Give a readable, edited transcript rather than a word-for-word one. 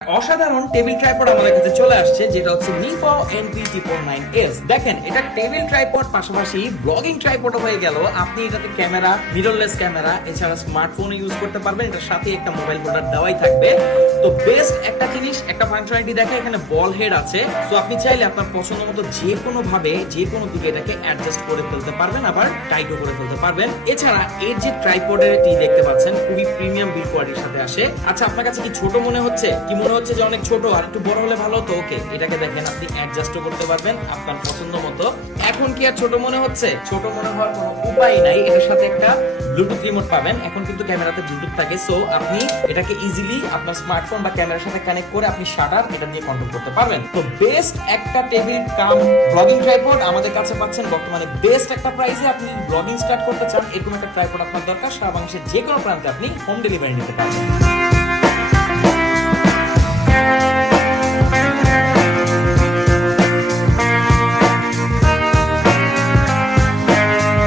অসাধারণ table tripod আমাদের কাছে চলে আসছে, যেটা হচ্ছে নিফো NP-9S। দেখেন, এটা টেবিল ট্রাইপড পাশাপাশি ব্লগিং ট্রাইপড হয়ে গেল। আপনি এটাতে ক্যামেরা, মিররলেস ক্যামেরা, এছাড়া স্মার্টফোন ইউজ করতে পারবেন। এটার সাথে একটা মোবাইল হোল্ডার দেওয়াই থাকবে। তো বেস্ট একটা জিনিস, একটা ফাংশনালিটি দেখে, এখানে বল হেড আছে। সো আপনি চাইলে আপনার পছন্দ মতো যে কোনো ভাবে যে কোনো দিকে এটাকে অ্যাডজাস্ট করে ফেলতে পারবেন, আবার টাইটও করে ফেলতে পারবেন। এছাড়া এর যে ট্রাইপডের টি দেখতে পাচ্ছেন, খুবই প্রিমিয়াম বিল্ড কোয়ালিটির সাথে আসে। আচ্ছা, আপনার কাছে কি ছোট মনে হচ্ছে? কি মনে হচ্ছে যে অনেক ছোট, আর একটু বড় হলে ভালো হতো? ওকে, এটাকে দেখেন, আপনি অ্যাডজাস্টও করতে পারবেন আপনার পছন্দ মতো। এখন কি আর ছোট মনে হচ্ছে? ছোট মনে হওয়ার কোনো উপায় নাই। এর সাথে একটা ব্লুটুথ রিমোট পাবেন। এখন কিন্তু ক্যামেরাতে ব্লুটুথ থাকে, সো আপনি এটাকে ইজিলি আপনার স্মার্টফোন বা ক্যামেরার সাথে কানেক্ট করে আপনি শাটার এটা দিয়ে কন্ট্রোল করতে পারবেন। তো বেস্ট একটা টেবিল কাম ব্লগিং ট্রাইপড আমাদের কাছে পাচ্ছেন বর্তমানে বেস্ট একটা প্রাইসে। আপনি ব্লগিং স্টার্ট করতে চান, এরকম একটা ট্রাইপড আপনার দরকার, সারা বাংলাদেশের যে কোনো প্রান্তে আপনি হোম ডেলিভারি নিতে পারবেন।